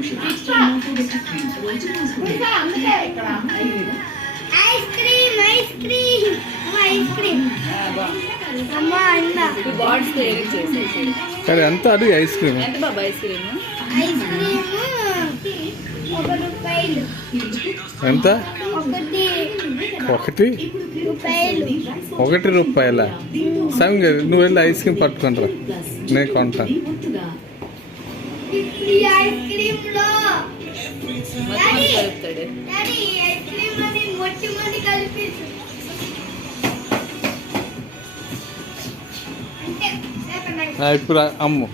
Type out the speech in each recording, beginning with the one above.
Solution extra మోఫోబెటిక్ cream రోజు రాసుకోండి. Ice cream ice cream ice cream అమ్మా అన్న బాల్స్ తయారు చేసేసి సరే ఎంత అది ఐస్ క్రీమ్ ఎంత బాబా ఐస్ క్రీమ్ ఐస్ క్రీమ్ ₹1 ఎంత ఒకటి ₹1 సంగ నువ్వు వెళ్ళి ఐస్ క్రీమ్ పట్టుకుంటారా నేను కొంటాను ఈ ఐస్ క్రీమ్ లో డాడీ కలుపుతాడు డాడీ ఈ ఐస్ క్రీమ్ లో నేను మొట్టి కలిపి అంటే ఇప్పుడు అమ్ము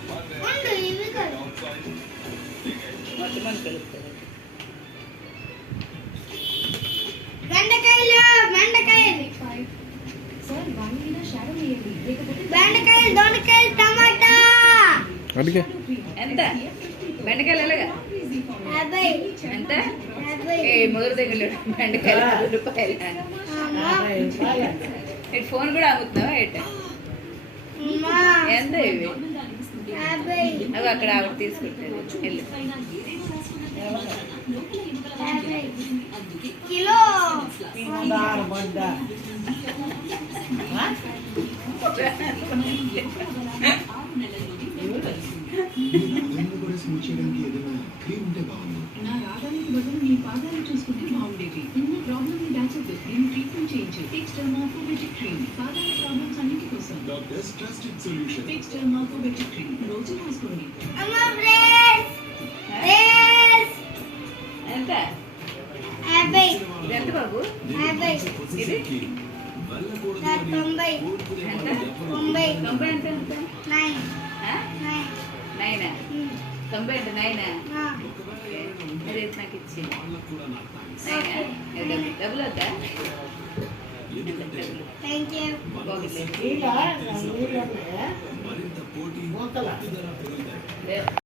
ఉండు ఇవి కాదు మొత్తం కలుపుతాడు బెండకాయలు దొండకాయలు టమాటా అడిగే ఎంత బెండకాయలు ఎలాగా 50 ఎంత ఏ మొదటి దగ్గర బెండకాయలు ₹10 ఇటు ఫోన్ కూడా అమ్ముతున్నావా ఎట్ట ఎంత ఇవి 50 అవి అక్కడ ఆవిడ తీసుకుంటారు వెళ్ళు కిలో నా రాగానికి బదులు నీ పాదాలు చూసుకుంటే బాగుండేది. ఉన్న ప్రాబ్లమ్ ని దాచేద్దు. నేను ట్రీట్మెంట్ చేయించు. ఫిక్స్డ్ మోఫోబెటిక్ క్రీమ్ పాదాల ప్రాబ్లమ్స్ అన్నిటి కోసం. డాక్టర్స్ ట్రస్టెడ్ సొల్యూషన్ ఫిక్స్డ్ మోఫోబెటిక్ క్రీమ్ రోజు రాసుకోండి. అమ్మ బ్రేస్ బ్రేస్ ఎంత 50 ఇది ఎంత బాబు 50 ఇది 90 ఎంత 90 90 ఎంత ఎంత 9 9 90 అంటే 9 ఆ అదే నాకు ఇచ్చి 9 డబ్బులు వద్దా థ్యాంక్ యూ బాగుంది